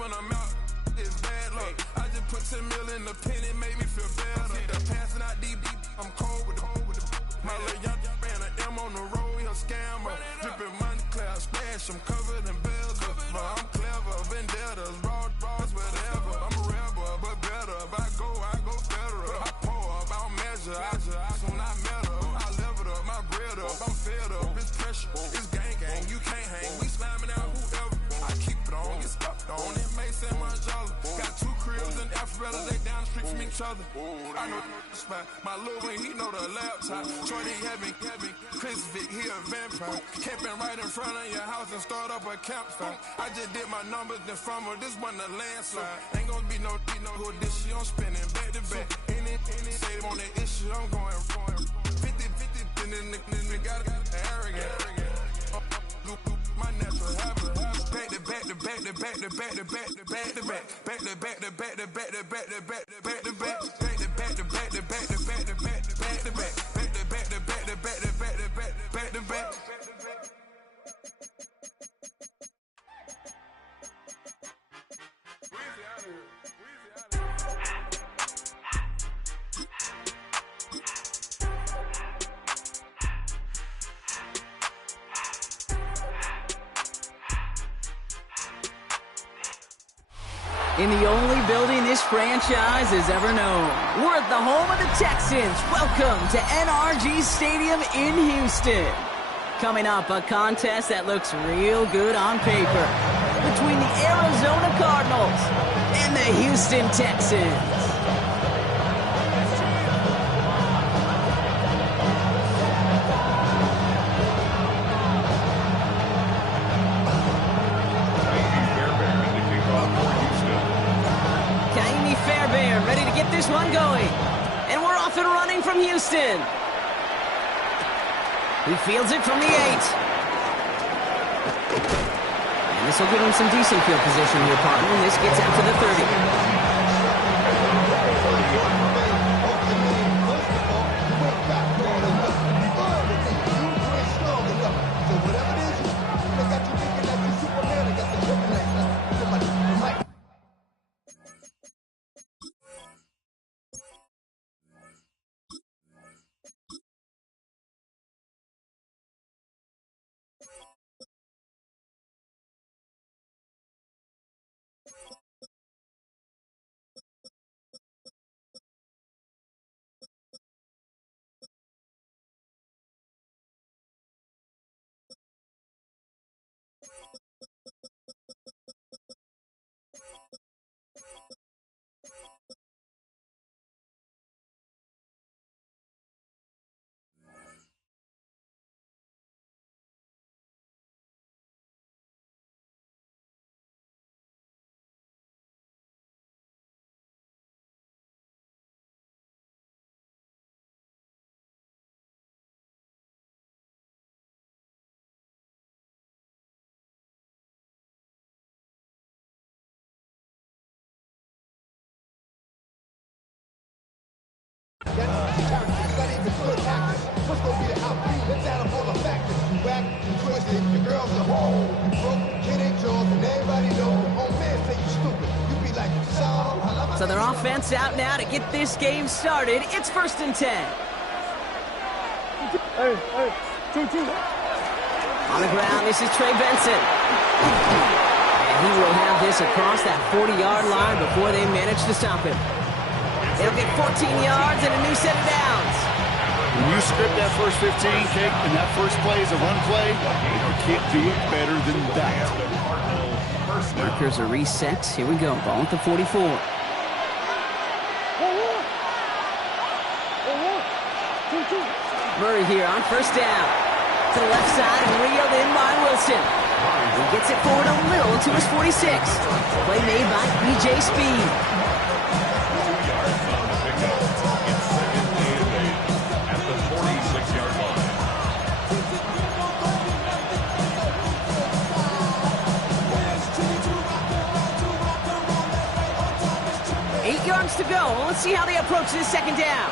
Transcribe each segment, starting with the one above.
when I'm out, it's bad luck. I just put 10 mil in the pen, it made me feel better. They're passing out deep, I'm cold with the my little young ran an M on the road, he a scammer. Dripping money, clear, splash, I'm covered in bells. But I'm clever, vendettas, raw draws, whatever. I'm a rebel, but better. If I go federal. I pour up, I'll measure. I soon I met her. I leveled up, my bread up, I'm fed up. It's pressure, it's gang, you can't hang. We slamming out whoever. I keep it on, get stuffed on. It may say Manjala. Got 2 cribs in Alpharetta, they down the street from each other. I know the spot. My little one, he know the laptop. Shorty having Chris Vic, he a vampire. Camping right in front of your house and start up a campfire. I just did my numbers in front of this one a landslide. Ain't gonna be no good this shit, I'm spinning back to back. Any say on that issue, I'm going 50, and then the got arrogant. My natural habit. In the only building this franchise has ever known. We're at the home of the Texans. Welcome to NRG Stadium in Houston. Coming up, a contest that looks real good on paper between the Arizona Cardinals and the Houston Texans. Ready to get this one going. And we're off and running from Houston. He fields it from the 8. And this will give him some decent field position here, partner. And this gets out to the 30. So their offense out now to get this game started. It's 1st and 10. On the ground, this is Trey Benson. And he will have this across that 40-yard line before they manage to stop him. They'll get 14 yards and a new set of downs. When you script that first 15, Kate, and that first play is a run play, you can't do it better than that. Markers are reset. Here we go. Ball at the 44. Murray here on 1st down. To the left side and reeled in by Wilson. He gets it forward a little to his 46. Play made by E.J. Speed. At the 46-yard line. 8 yards to go. Let's see how they approach this 2nd down.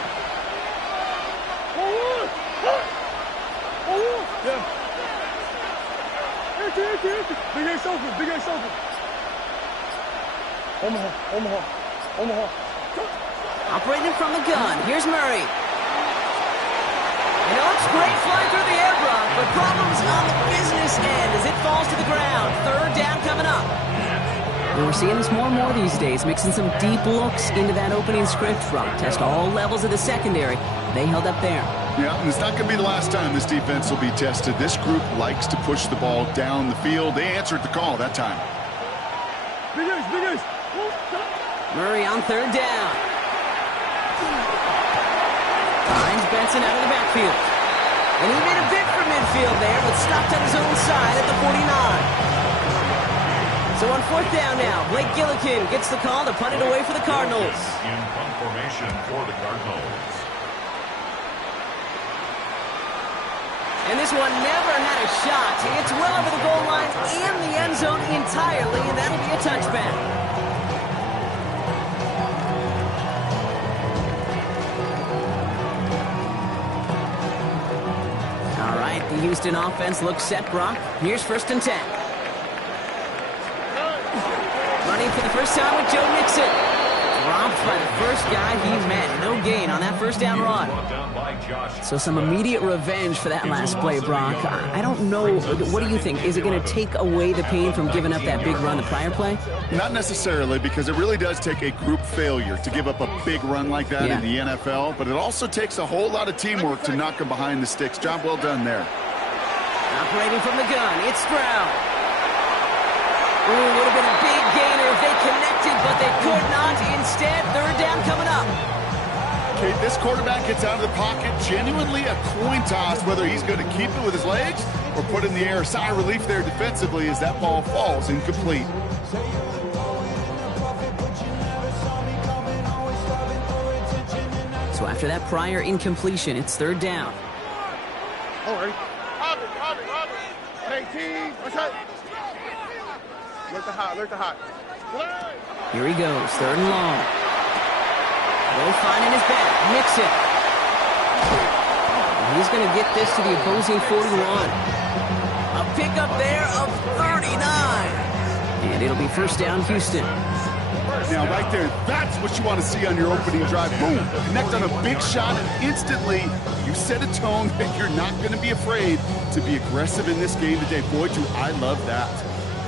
Big Ace open. Operating from the gun. Here's Murray. And it looks great flying through the air, Brock, but problems on the business end as it falls to the ground. Third down coming up. We're seeing this more and more these days, mixing some deep looks into that opening script, Brock. Test all levels of the secondary. They held up there. Yeah, and it's not going to be the last time this defense will be tested. This group likes to push the ball down the field. They answered the call that time. Murray on third down. Finds Benson out of the backfield. And he made a bid for midfield there, but stopped on his own side at the 49. So on fourth down now, Blake Gillikin gets the call to punt it away for the Cardinals. In punt formation for the Cardinals. And this one never had a shot. It's well over the goal line and the end zone entirely, and that'll be a touchback. All right, the Houston offense looks set, Brock. Here's 1st and 10. Running for the first time with Joe Mixon. Dropped by the first guy he met. No gain on that first down run. So some immediate revenge for that last play, Brock. I don't know. What do you think? Is it going to take away the pain from giving up that big run the prior play? Not necessarily, because it really does take a group failure to give up a big run like that in the NFL, but it also takes a whole lot of teamwork to knock them behind the sticks. Job well done there. Operating from the gun, it's Stroud. Ooh, would have been a big gainer if they connected, but they could not. Instead, third down coming up. Okay, this quarterback gets out of the pocket, genuinely a coin toss, whether he's going to keep it with his legs or put it in the air. Sigh of relief there defensively as that ball falls incomplete. So after that prior incompletion, it's third down. All right. Hey, team. What's up? Look the hot. Here he goes, third and long. Both finding his back. Mixon. He's going to get this to the opposing 41. A pickup there of 39. And it'll be first down, Houston. Now, right there, that's what you want to see on your opening drive. Boom. Connect on a big shot, and instantly you set a tone that you're not going to be afraid to be aggressive in this game today. Boy, do I love that.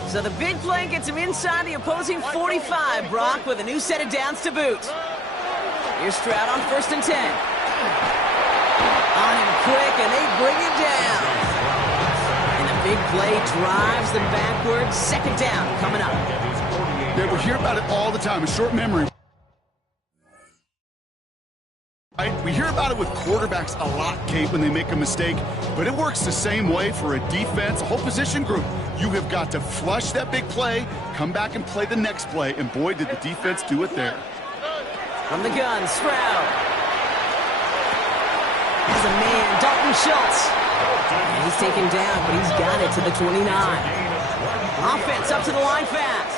So the big play gets him inside the opposing 45, Brock, with a new set of downs to boot. Here's Stroud on 1st and 10. On him quick, and they bring him down. And the big play drives them backwards. Second down coming up. Yeah, we hear about it all the time, a short memory. We hear about it with quarterbacks a lot, Kate, when they make a mistake, but it works the same way for a defense, a whole position group. You have got to flush that big play, come back and play the next play, and boy, did the defense do it there. From the gun, Stroud. Has a man, Dalton Schultz. And he's taken down, but he's got it to the 29. Offense up to the line fast.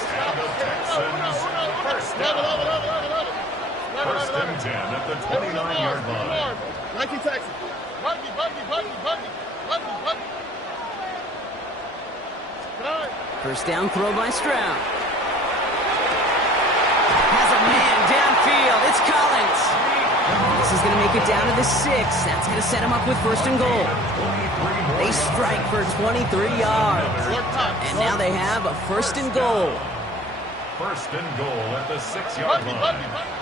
First and 10 at the 29-yard line. 19 Texas. Buggy. First down throw by Stroud. Has a man downfield. It's Collins. This is going to make it down to the 6. That's going to set him up with first and goal. They strike for 23 yards. And now they have a first and goal. First and goal at the 6-yard line.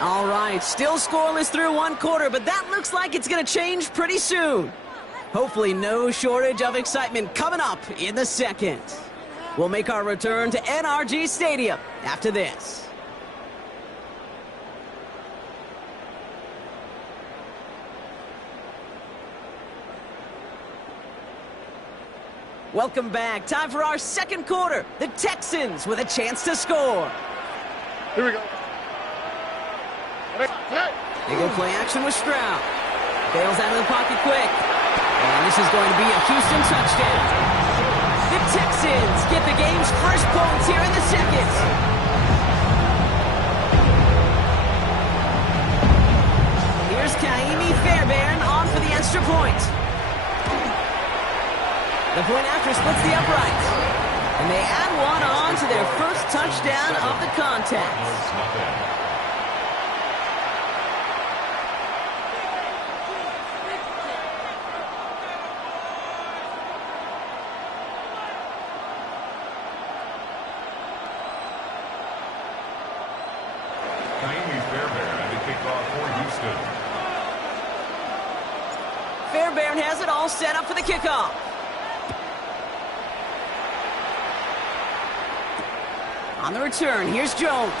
All right, still scoreless through one quarter, but that looks like it's going to change pretty soon. Hopefully no shortage of excitement coming up in the second. We'll make our return to NRG Stadium after this. Welcome back. Time for our second quarter. The Texans with a chance to score. Here we go. They go play action with Stroud. Bails out of the pocket quick. And this is going to be a Houston touchdown. The Texans get the game's first points here in the second. Here's Kaimi Fairbairn on for the extra point. The point after splits the uprights. And they add one on to their first down of the contest. Fairbairn has it all set up for the kickoff. On the return, here's Jones.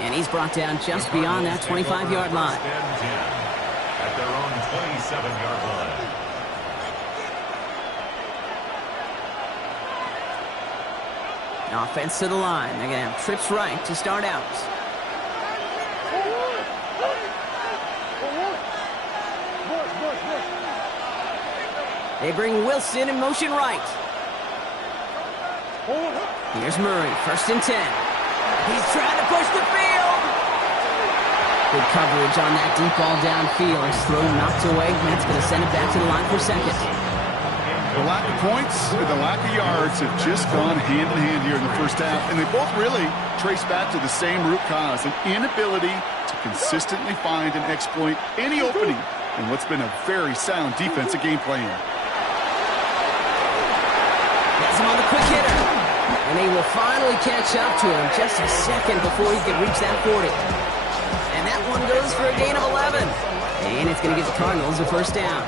And he's brought down just beyond that 25-yard line. At their own 27-yard line. Offense to the line. They're going to have trips right to start out. They bring Wilson in motion right. Here's Murray, 1st and 10. He's trying to push the field. Good coverage on that deep ball downfield. Throw knocked away, and that's going to send it back to the line for second. The lack of points and the lack of yards have just gone hand in hand here in the first half, and they both really trace back to the same root cause, an inability to consistently find and exploit any opening in what's been a very sound defensive game plan. Has him on the quick hitter. And he will finally catch up to him just a second before he can reach that 40. And that one goes for a gain of 11. And it's going to give the Cardinals a first down.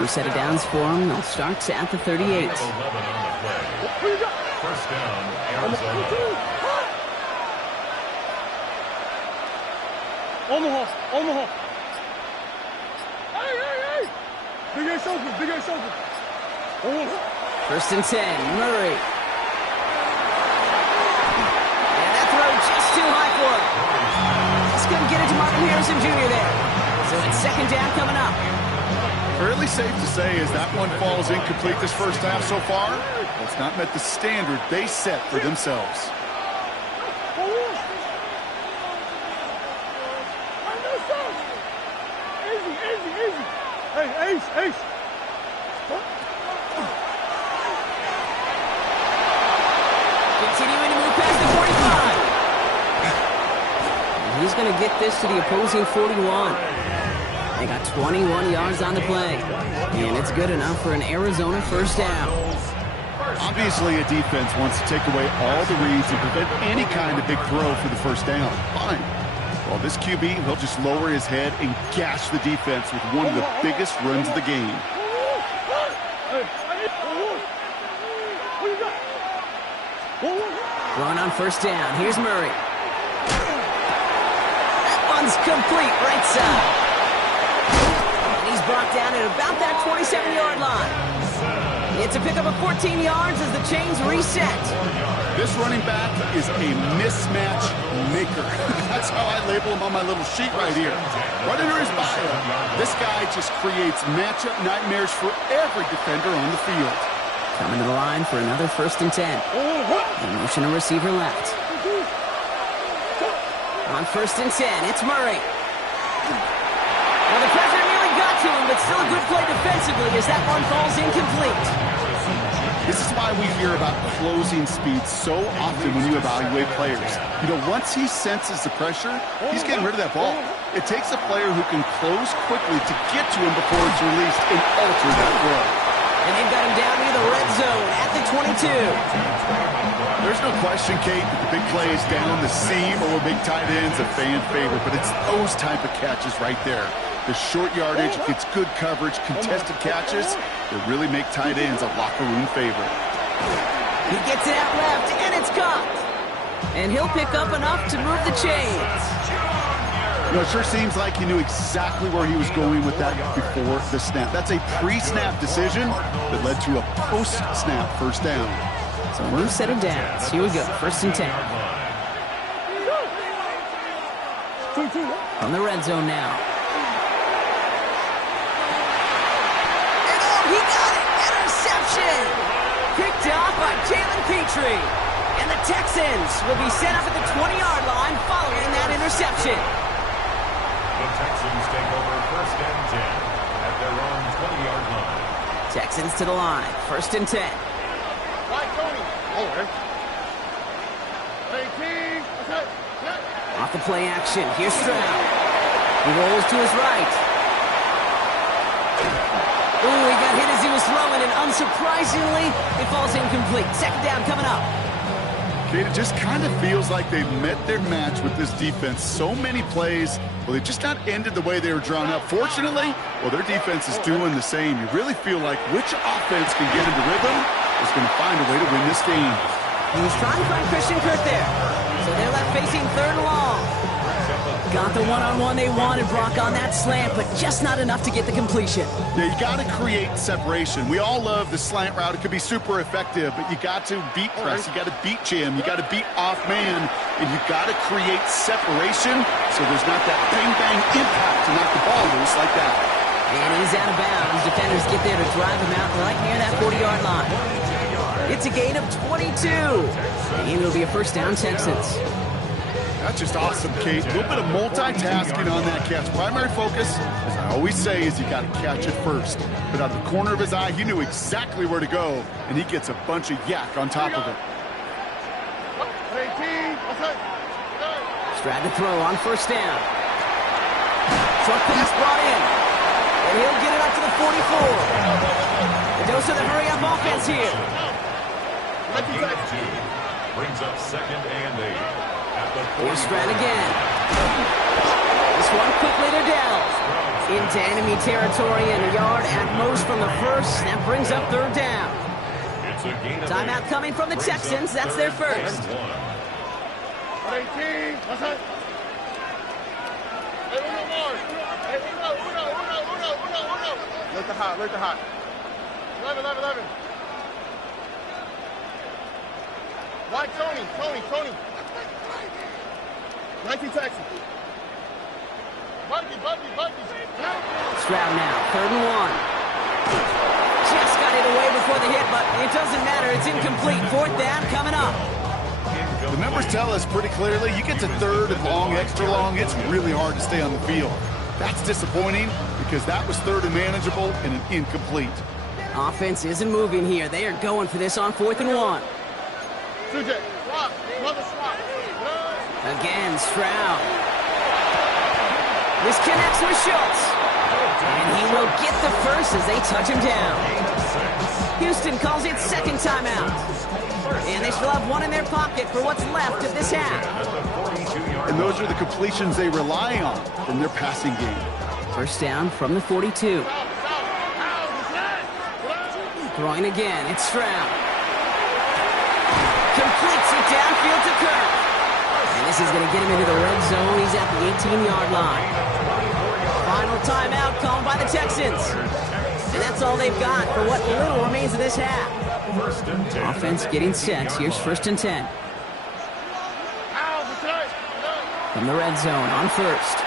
New set of downs for them. They'll start at the 38. First down, Arizona. Omaha. Hey. Big Ace open. First and 10, Murray. And that throw just too high for him. Just couldn't get it to Martin Harrison Jr. there. So it's second down coming up. Fairly safe to say as that one falls incomplete this first half so far, it's not met the standard they set for themselves. Easy. Hey, Ace. Continuing to move past the 45. And he's going to get this to the opposing 41. They got 21 yards on the play. And it's good enough for an Arizona first down. Obviously, a defense wants to take away all the reads and prevent any kind of big throw for the first down. Fine. Well, this QB, he'll just lower his head and gash the defense with one of the biggest runs of the game. Run on first down. Here's Murray. That one's complete right side. And he's brought down at about that 27-yard line. It's a pickup of 14 yards as the chains reset. This running back is a mismatch maker. That's how I label him on my little sheet right here. Right under his bio, this guy just creates matchup nightmares for every defender on the field. Coming to the line for another 1st and 10. And motion a receiver left. On 1st and 10, it's Murray. Well, the pressure nearly got to him, but still a good play defensively as that one falls incomplete. This is why we hear about closing speed so often when you evaluate players. You know, once he senses the pressure, he's getting rid of that ball. It takes a player who can close quickly to get to him before it's released and alter that throw. And they've got him down near the red zone at the 22. There's no question, Kate, that the big plays down the seam or big tight ends a fan favorite, but it's those type of catches right there. The short yardage, gets good coverage, contested catches that really make tight ends a locker room favorite. He gets it out left, and it's caught. And he'll pick up enough to move the chains. You know, it sure seems like he knew exactly where he was going with that before the snap. That's a pre-snap decision that led to a post-snap first down. So a new set of downs. Here we go, 1st and 10. From the red zone now. And he got it! Interception! Picked off by Jalen Petrie. And the Texans will be set up at the 20-yard line following that interception. The Texans take over 1st and 10 at their own 20-yard line. Texans to the line, 1st and 10. Off the play action. Here's Stroud. He rolls to his right. Ooh, he got hit as he was throwing, and unsurprisingly, it falls incomplete. Second down coming up. Kate, it just kind of feels like they've met their match with this defense. So many plays, well, they just not ended the way they were drawn up. Fortunately, well, their defense is doing the same. You really feel like which offense can get into rhythm is going to find a way to win this game. He was trying to find Christian Kirk there. So they're left facing third and long. Got the one-on-one they wanted, Brock, on that slant, but just not enough to get the completion. Yeah, you got to create separation. We all love the slant route. It could be super effective, but you got to beat press. You got to beat jam. You got to beat off man, and you got to create separation so there's not that bang-bang impact to knock the ball loose like that. And he's out of bounds. Defenders get there to drive him out right near that 40-yard line. It's a gain of 22. And it'll be a first down, Texans. That's just awesome, Kate. A little bit of multitasking on that catch. Primary focus, as I always say, is you got to catch it first. But out of the corner of his eye, he knew exactly where to go, and he gets a bunch of yak on top of it. Stroud to throw on first down. Short pass brought in. And he'll get it up to the 44. The dose of the hurry-up offense here. Brings up second and 8. Here's Stroud again. This one quickly to Dell. Into enemy territory and a yard at most from the first. That brings up third down. Timeout coming from the Texans. That's their first. Look the hot, look the hot. 11. Why Tony? 19 Texas. Buggy. Stroud now, third and 1. Just got it away before the hit, but it doesn't matter. It's incomplete. Fourth down coming up. The numbers tell us pretty clearly, you get to third and long, extra long, it's really hard to stay on the field. That's disappointing because that was third and manageable and an incomplete. Offense isn't moving here. They are going for this on fourth and 1. Sujet, swap, another swap. Again, Stroud. This connects with Schultz. And he will get the first as they touch him down. Houston calls it second timeout. And they still have one in their pocket for what's left of this half. And those are the completions they rely on from their passing game. First down from the 42. Throwing again, it's Stroud. Completes it downfield to Kirk. And this is going to get him into the red zone. He's at the 18-yard line. Final timeout called by the Texans. And that's all they've got for what little remains of this half. Offense getting set. Here's first and 10. From the red zone on first.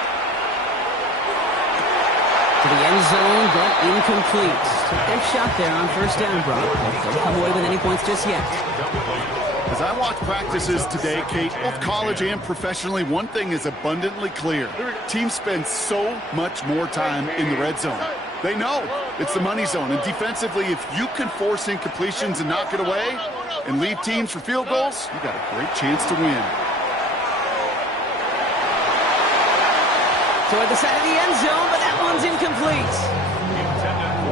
To the end zone, but incomplete. Took their shot there on first down, Brock. Don't come away with any points just yet. As I watch practices today, Kate, both college and professionally, one thing is abundantly clear. Teams spend so much more time in the red zone. They know it's the money zone. And defensively, if you can force incompletions and knock it away and lead teams for field goals, you got a great chance to win. Toward the side of the end zone, but that one's incomplete.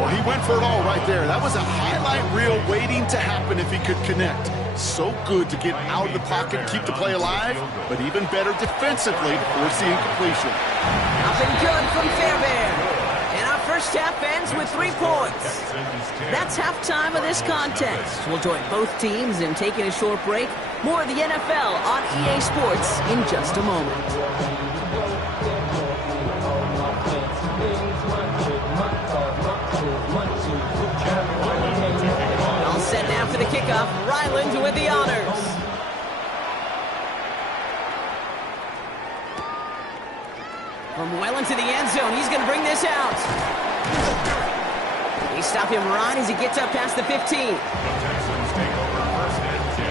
Well, he went for it all right there. That was a highlight reel waiting to happen if he could connect. So good to get out of the pocket, keep the play alive, but even better defensively to force the incompletion. Nothing good from Fairbairn. And our first half ends with 3 points. That's halftime of this contest. We'll join both teams in taking a short break. More of the NFL on EA Sports in just a moment. All set now for the kickoff. Ryland with the honors. From well into the end zone, he's going to bring this out. They stop him right as he gets up past the 15. The Texans take over first and 10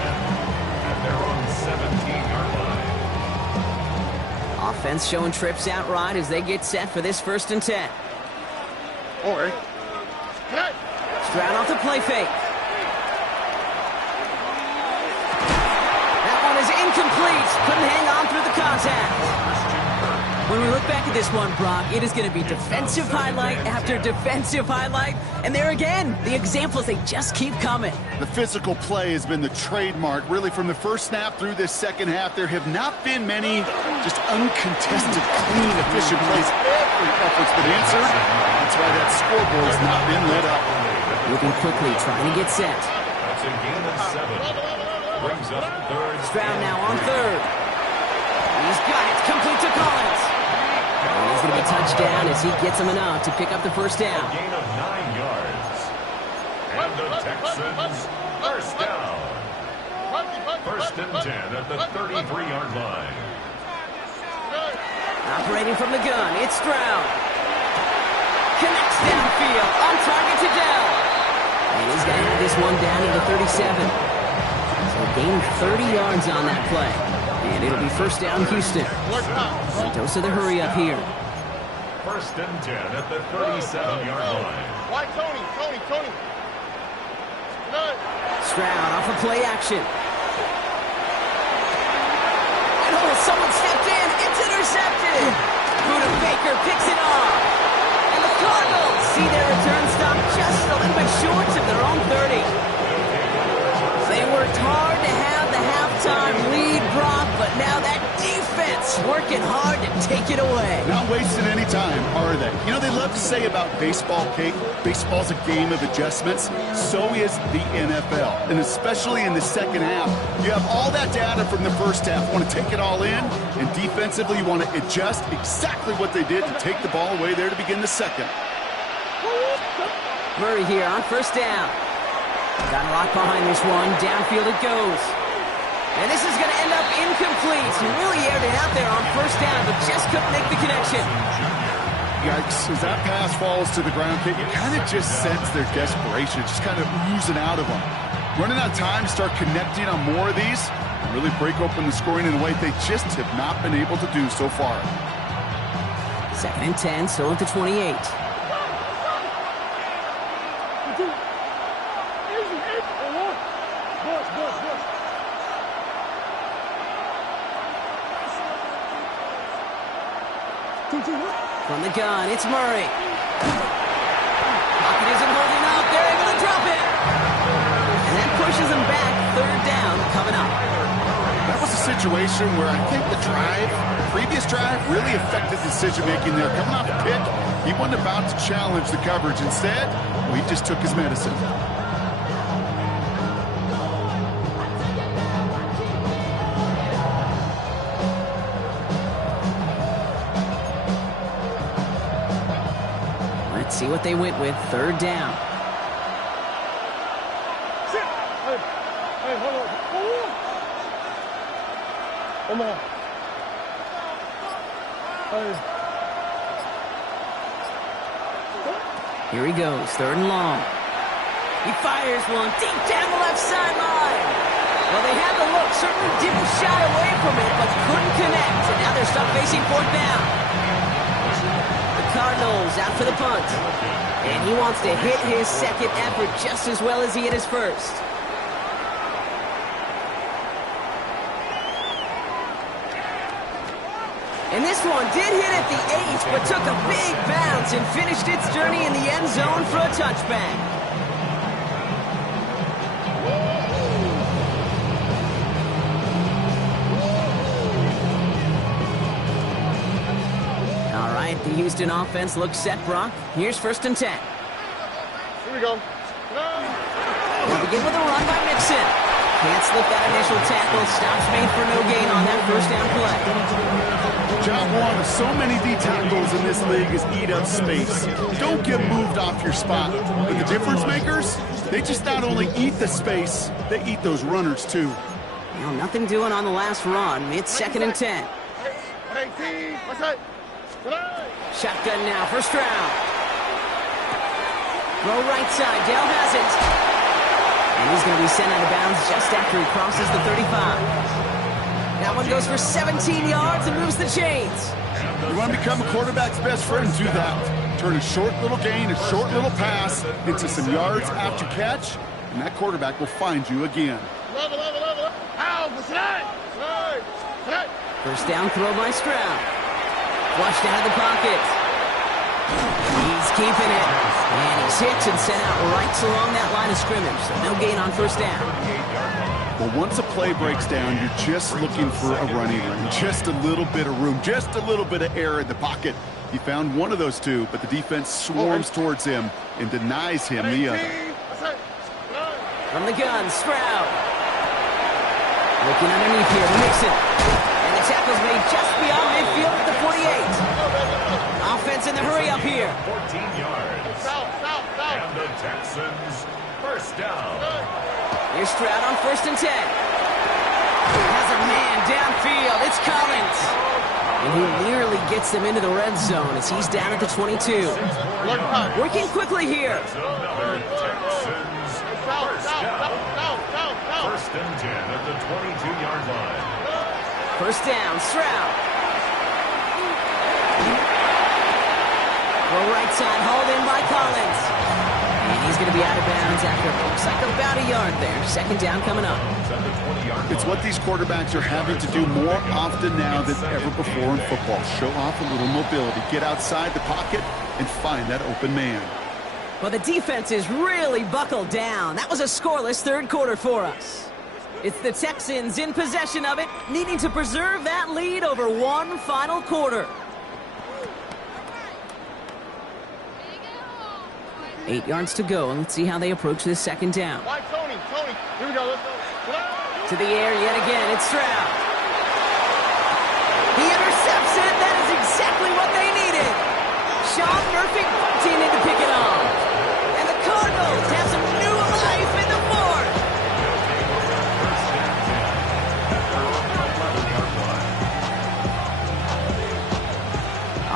at their own 17-yard line. Offense showing trips out right as they get set for this first and 10. Or Stroud off the play fake. That one is incomplete. Couldn't hang on through the contact. When we look back at this one, Brock, it is going to be defensive highlight after defensive highlight. And there again, the examples, they just keep coming. The physical play has been the trademark, really, from the first snap through this second half. There have not been many just uncontested, clean, efficient plays. Every effort's been answered. That's why that scoreboard has not been lit up. Moving quickly, trying to get set. That's a gain of 7. Brings up third. Stroud now on third. He's got it. Complete to Collins. And he's going to be touched down as he gets him enough to pick up the first down. A gain of 9 yards. And the Texans first down. First and 10 at the 33-yard line. Operating from the gun, it's Stroud. Connects downfield, on target to Dell. And he's going to have this one down to the 37. So gain 30 yards on that play. And it'll be first down Houston. Dose of the hurry up here. First and 10 at the 37-yard line. Why, Tony? Stroud off of play action. And oh, someone stepped in. It's intercepted. Buda Baker picks it off. And the Cardinals see their return stop just a little bit short of their own 30. They worked hard to have the halftime lead, Brock, but now that defense working hard to take it away. Not wasting any time, are they? You know, they love to say about baseball, Kate, baseball's a game of adjustments. So is the NFL. And especially in the second half, you have all that data from the first half. You want to take it all in, and defensively, you want to adjust exactly what they did to take the ball away there to begin the second. Murray here on first down. Got a lot behind this one. Downfield it goes. And this is going to end up incomplete. He really aired it out there on first down, but just couldn't make the connection. Yikes. As that pass falls to the ground, Kate, you kind of just sense their desperation, just kind of oozing out of them. Running out of time to start connecting on more of these and really break open the scoring in a way they just have not been able to do so far. Second and 10, still at the 28. From the gun, it's Murray. Pocket isn't holding up. They're able to drop it. And that pushes them back. Third down coming up. That was a situation where I think the previous drive, really affected decision-making there. Coming off the pick, he wasn't about to challenge the coverage. Instead, he just took his medicine. Let's see what they went with. Third down. Hey, hold on. Come on. Here he goes, third and long. He fires one deep down the left sideline. Well, they had the look, certainly didn't shy away from it, but couldn't connect. And now they're stuck facing fourth down. The Cardinals out for the punt. And he wants to hit his second effort just as well as he hit his first. And this one did hit at the 8, but took a big bounce and finished its journey in the end zone for a touchback. All right, the Houston offense looks set, Brock. Here's first and 10. Here we go. They'll begin with a run by Mixon. Can't slip that initial tackle. Stops made for no gain on that first down play. Job one of so many D tackles in this league is eat up space. Don't get moved off your spot. But the difference makers, they just not only eat the space, they eat those runners too. Well, nothing doing on the last run. It's second and 10. Hey, team. What's that? Shotgun now for Stroud. Throw right side. Dell has it. And he's going to be sent out of bounds just after he crosses the 35. That one goes for 17 yards and moves the chains. You want to become a quarterback's best friend? Do that. Turn a short little gain, a short little pass into some yards after catch, and that quarterback will find you again. Level. Ow, what's that? First down throw by Stroud. Flushed out of the pocket. He's keeping it. And he's hit and sent out right along that line of scrimmage. So no gain on first down. Well, once a play breaks down, you're just looking for a running lane. Just a little bit of room, just a little bit of air in the pocket. He found one of those two, but the defense swarms towards him and denies him the other. From the gun, Stroud. Looking underneath here, Mixon. And the tackle's made just beyond midfield at the 48. Offense in the hurry up here. 14 yards. And the Texans first down. Here's Stroud on 1st and 10. Has a man downfield. It's Collins. And he nearly gets them into the red zone as he's down at the 22. Working quickly here. Another Texans first down. 1st and 10 at the 22-yard line. First down, Stroud. Well, right side, hauled in by Collins. And he's going to be out of bounds after it looks like about a yard there. 2nd down coming up. It's what these quarterbacks are having to do more often now than ever before in football. Show off a little mobility, get outside the pocket, and find that open man. Well, the defense is really buckled down. That was a scoreless 3rd quarter for us. It's the Texans in possession of it, needing to preserve that lead over one final quarter. 8 yards to go, and let's see how they approach this 2nd down. Tony, here we go. Let's go. To the air yet again, it's Stroud. He intercepts it. That is exactly what they needed. Sean Murphy bunting in to pick it off. And the Cardinals have some new life in the 4th.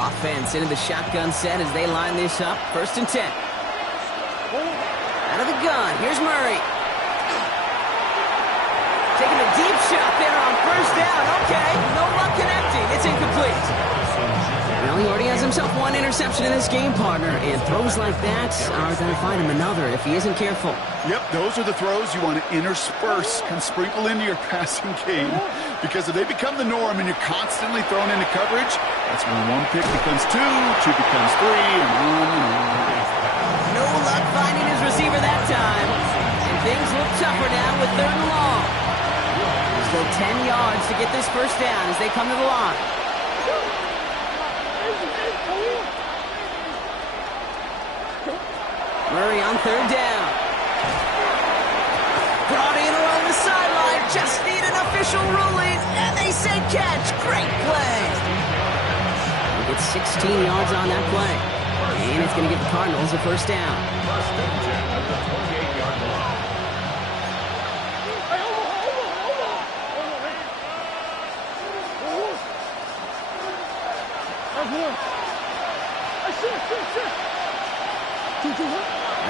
Offense into the shotgun set as they line this up. 1st and 10. Out of the gun, here's Murray. Taking a deep shot there on 1st down. Okay, no luck connecting. It's incomplete. Well, he already has himself one interception in this game, partner, and throws like that are going to find him another if he isn't careful. Yep, those are the throws you want to intersperse and sprinkle into your passing game, because if they become the norm and you're constantly thrown into coverage, that's when one pick becomes two becomes three, and on and on. No luck finding his receiver that time, and things look tougher now with 3rd and long. Still 10 yards to get this 1st down as they come to the line. Murray on 3rd down. Brought in along the sideline. Just need an official ruling, and they say catch. Great play. He gets 16 yards on that play. And it's going to give the Cardinals a 1st down. 1st and 10 at the 28-yard line.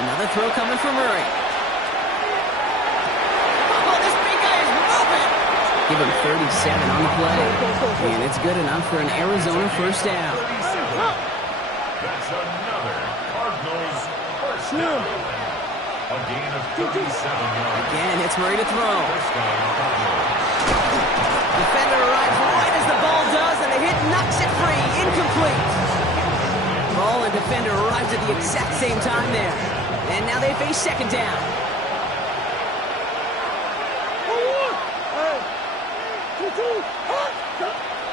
Another throw coming from Murray. Oh, this big guy is moving. Give him 37 on the play. And it's good enough for an Arizona 1st down. That's another Cardinals first down. A gain of 37 yards. Again, it's Murray to throw. First down, Cardinals. Defender arrives right as the ball does, and the hit knocks it free. Incomplete. Ball and defender arrives at the exact same time there. And now they face 2nd down.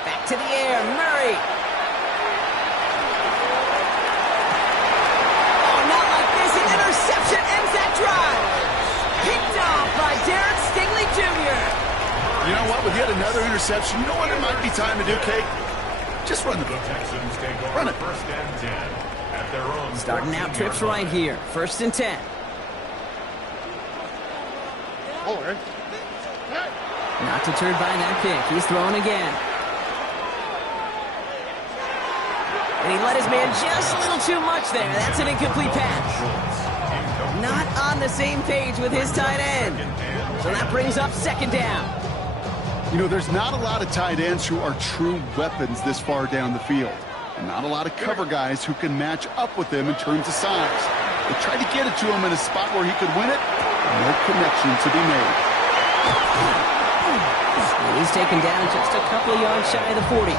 Back to the air, Murray. Oh, not like this. An interception ends that drive. Picked off by Derek Stingley Jr. You know what? With yet another interception, you know what it might be time to do, Kate? Just run the ball. Texans take over Run it. 1st and 10 at their own. Starting out trips right here. 1st and 10. Not deterred by that pick. He's throwing again. And he let his man just a little too much there. That's an incomplete pass. Not on the same page with his tight end. So that brings up 2nd down. You know, there's not a lot of tight ends who are true weapons this far down the field. And not a lot of cover guys who can match up with him in terms of size. They tried to get it to him in a spot where he could win it. No connection to be made. And he's He's taken down just a couple of yards shy of the 40.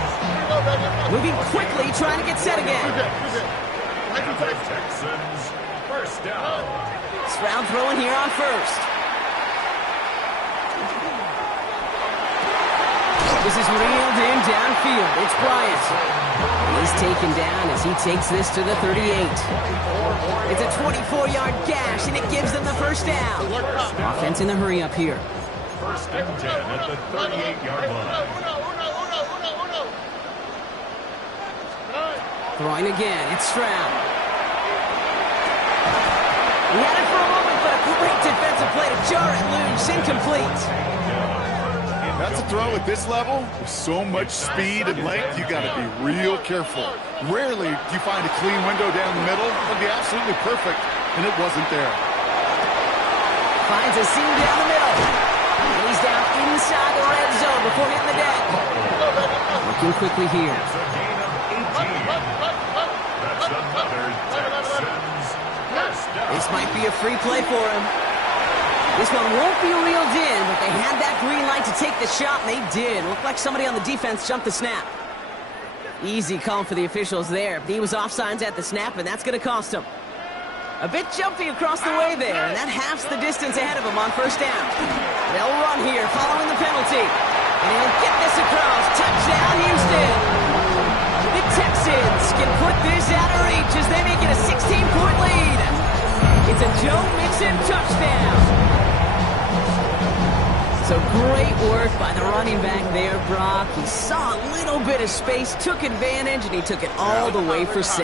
Moving quickly, trying to get set again. And the Texans, first down. Stroud throwing here on first. This is reeled in downfield. It's Bryant. He's taken down as he takes this to the 38. It's a 24-yard gash, and it gives them the first down. Offense in the hurry up here. First and 10 at the 38-yard line. Throwing again. It's Stroud. He had it for a moment, but a great defensive play to jar it loose. Incomplete. That's a throw at this level. With so much speed and length, you got to be real careful. Rarely do you find a clean window down the middle. It'd be absolutely perfect, and it wasn't there. Finds a seam down the middle. And he's down inside the red zone before hitting the deck. Looking quickly here. It's a gain of 18. That's another Texans first down. This might be a free play for him. This one won't be reeled in, but they had that green light to take the shot, and they did. Looked like somebody on the defense jumped the snap. Easy call for the officials there. He was offsides at the snap, and that's going to cost him. A bit jumpy across the way there, and that halves the distance ahead of him on first down. They'll run here following the penalty. And he'll get this across. Touchdown, Houston. The Texans can put this out of reach as they make it a 16-point lead. It's a Joe Mixon touchdown. So great work by the running back there, Brock. He saw a little bit of space, took advantage, and he took it all the way for 6.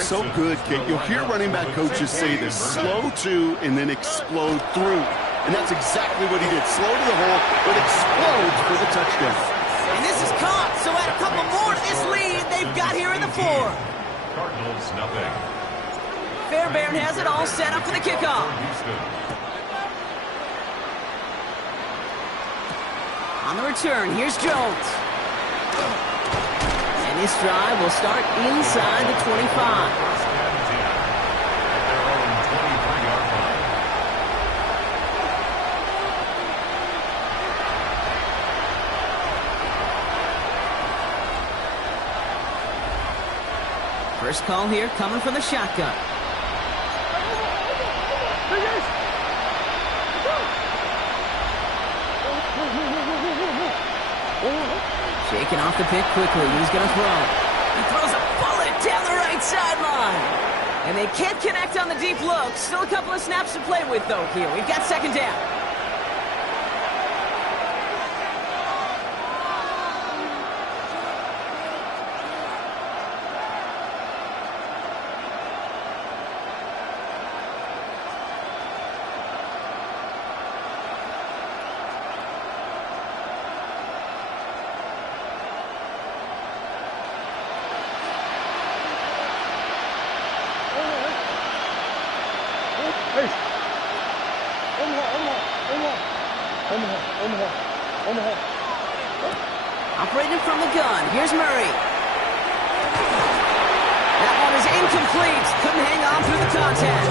So good, Kate. You'll hear running back coaches say this: slow to and then explode through. And that's exactly what he did. Slow to the hole, but explodes for the touchdown. And this is caught, so add a couple more to this lead they've got here in the 4. Cardinals, nothing. Fairbairn has it all set up for the kickoff. On the return, here's Jones. And this drive will start inside the 25. First and 10 at their own 23-yard line. First call here coming from the shotgun. Shaking off the pick quickly. He's going to throw. He throws a bullet down the right sideline. And they can't connect on the deep look. Still a couple of snaps to play with, though, here. We've got second down. Operating from the gun. Here's Murray. That one is incomplete. Couldn't hang on through the contact.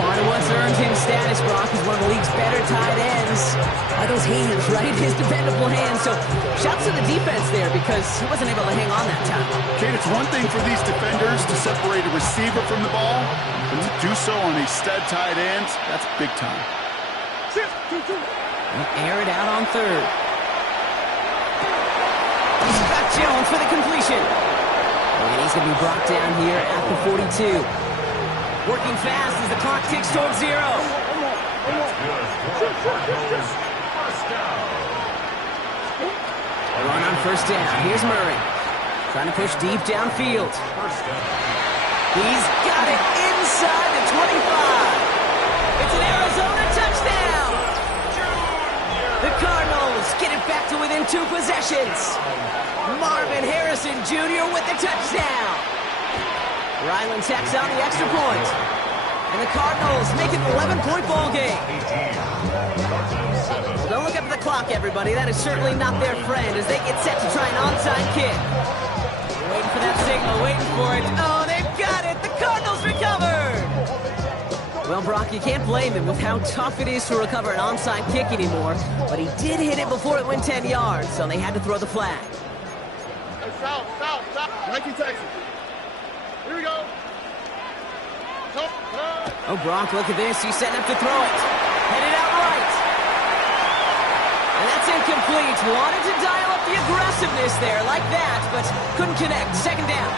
Part of what's earned him status, Brock, is one of the league's better tight ends. Are those hands, right? His dependable hands. So shouts to the defense there because he wasn't able to hang on that time. Kate, it's one thing for these defenders to separate a receiver from the ball, but to do so on a stud tight end, that's big time. Air it out on third. He's got Jones for the completion. And he's going to be brought down here at the 42. Working fast as the clock ticks towards 0. That's good for Cardinals. First down. Run on first down. Here's Murray. Trying to push deep downfield. First down. He's got it inside the 25. It's an Arizona touchdown. The Cardinals get it back to within 2 possessions. Marvin Harrison Jr. with the touchdown. Ryland tacks on the extra point. And the Cardinals make it an 11-point ball game. Well, don't look up at the clock, everybody. That is certainly not their friend as they get set to try an onside kick. Waiting for that signal, waiting for it. Oh, they've got it. The Cardinals recovered. Well, Brock, you can't blame him with how tough it is to recover an onside kick anymore. But he did hit it before it went 10 yards, so they had to throw the flag. Hey, south. Nike, Texas. Here we go. Oh, Brock, look at this. He's setting up to throw it. Headed out right. And that's incomplete. Wanted to dial up the aggressiveness there like that, but couldn't connect. Second down.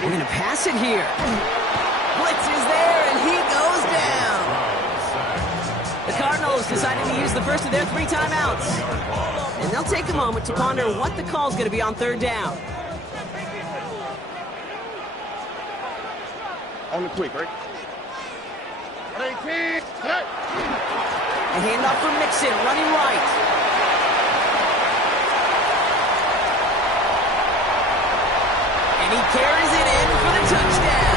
They're going to pass it here. Blitz is there, and he goes down. The Cardinals decided to use the first of their 3 timeouts. And they'll take a moment to ponder what the call is going to be on third down. On the quick, right? 18. Hey. A handoff from Mixon, running right. And he carries it in for the touchdown.